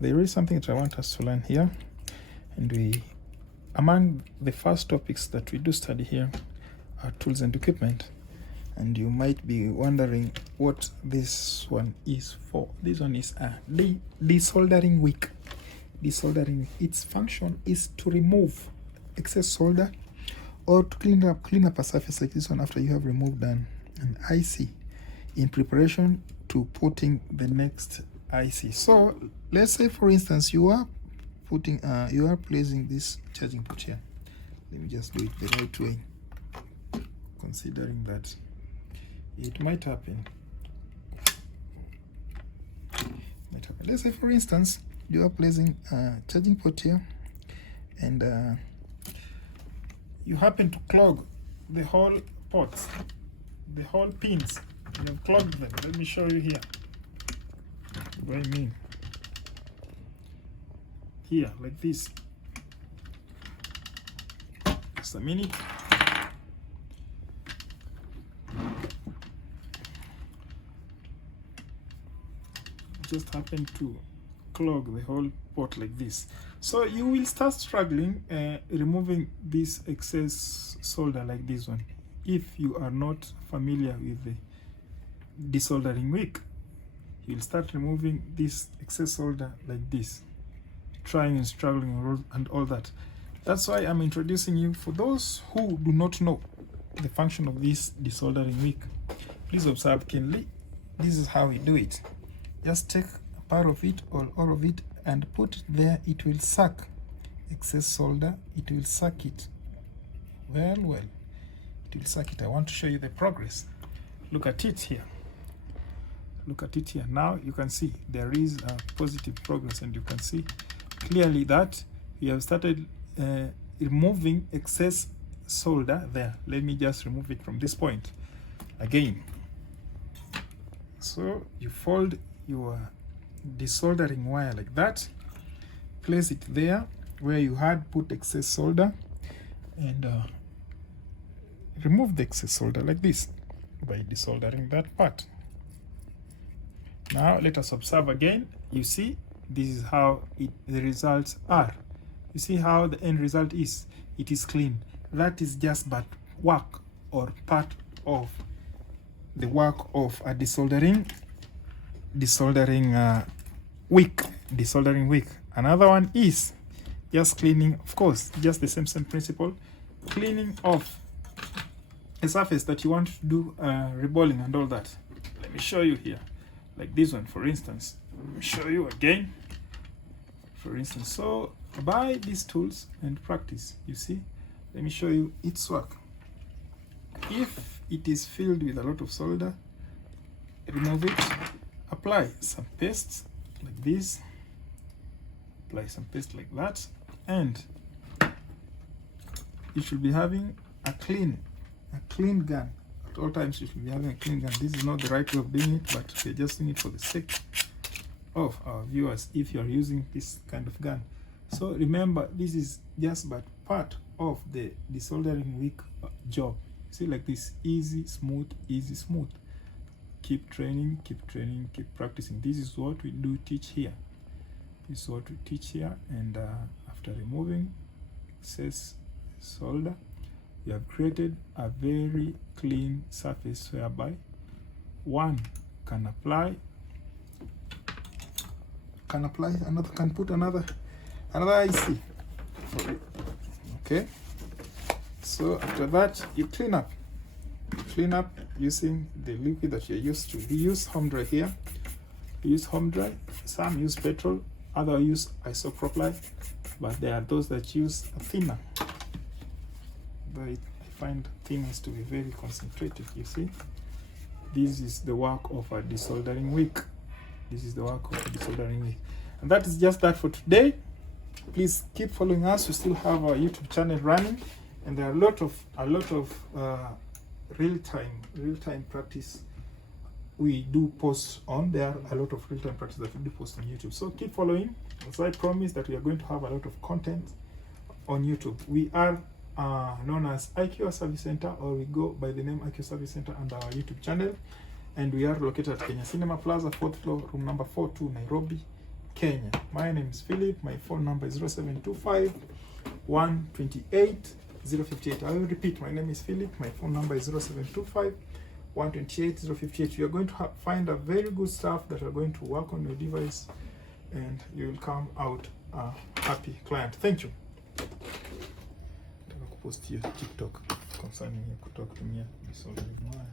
there is something that I want us to learn here, and among the first topics that we do study here are tools and equipment. And you might be wondering what this one is for. This one is a desoldering wick. Desoldering, its function is to remove excess solder or to clean up a surface like this one after you have removed an IC in preparation to putting the next IC. So let's say, for instance, you are placing this charging port here. Let me just do it the right way, considering that it might happen. Let's say, for instance, you are placing a charging port here, and you happen to clog the whole ports, the whole pins. You have clogged them. Let me show you here. What I mean? Here, like this. Just a minute. Just happen to clog the whole port like this. So you will start struggling removing this excess solder like this one if you are not familiar with the desoldering wick. You'll start removing this excess solder like this, trying and struggling and all that. That's why I'm introducing you. For those who do not know the function of this desoldering wick, please observe keenly. This is how we do it. Just take a part of it or all of it and put it there. It will suck excess solder. It will suck it. Well, it will suck it. I want to show you the progress. Look at it here. Look at it here. Now you can see there is a positive progress, and you can see clearly that we have started removing excess solder there. Let me just remove it from this point again. So you fold your desoldering wire like that, place it there where you had put excess solder, and remove the excess solder like this by desoldering that part. Now let us observe again. You see, this is how the results are. You see how the end result is. It is clean. That is just but work or part of the work of a desoldering wick. Another one is just cleaning, of course, just the same principle, cleaning off a surface that you want to do reballing and all that. Let me show you here, like this one, for instance. Let me show you again, for instance. So buy these tools and practice. You see, let me show you its work. If it is filled with a lot of solder, remove it. Apply some paste like this, apply some paste like that, and you should be having a clean gun. At all times you should be having a clean gun. This is not the right way of doing it, but we're just doing it for the sake of our viewers if you are using this kind of gun. So remember, this is just but part of the desoldering wick job. See, like this, easy, smooth. Keep training, keep practicing. This is what we do teach here. This is what we teach here. And after removing excess solder, we have created a very clean surface whereby one can put another IC for it. Okay, so after that you clean up using the liquid that you're used to. We use home dry here. We use home dry. Some use petrol, others use isopropyl, but there are those that use a thinner. But I find thinners to be very concentrated. You see, this is the work of a desoldering wick. And that is just that for today. Please keep following us. We still have our YouTube channel running, and there are a lot of real-time practice we do post on. There are a lot of real-time practice that we do post on YouTube. So keep following, as I promise that we are going to have a lot of content on YouTube. We are known as IQ Service Center, or we go by the name IQ Service Center under our YouTube channel, and we are located at Kenya Cinema Plaza, 4th floor, room number 42, Nairobi, Kenya. My name is Philip. My phone number is 0725 128 058. I will repeat, my name is Philip. My phone number is 0725 128 058. You are going to find a very good stuff that are going to work on your device, and you will come out a happy client. Thank you. Post here TikTok concerning you, kutoka kutumia desoldering wire.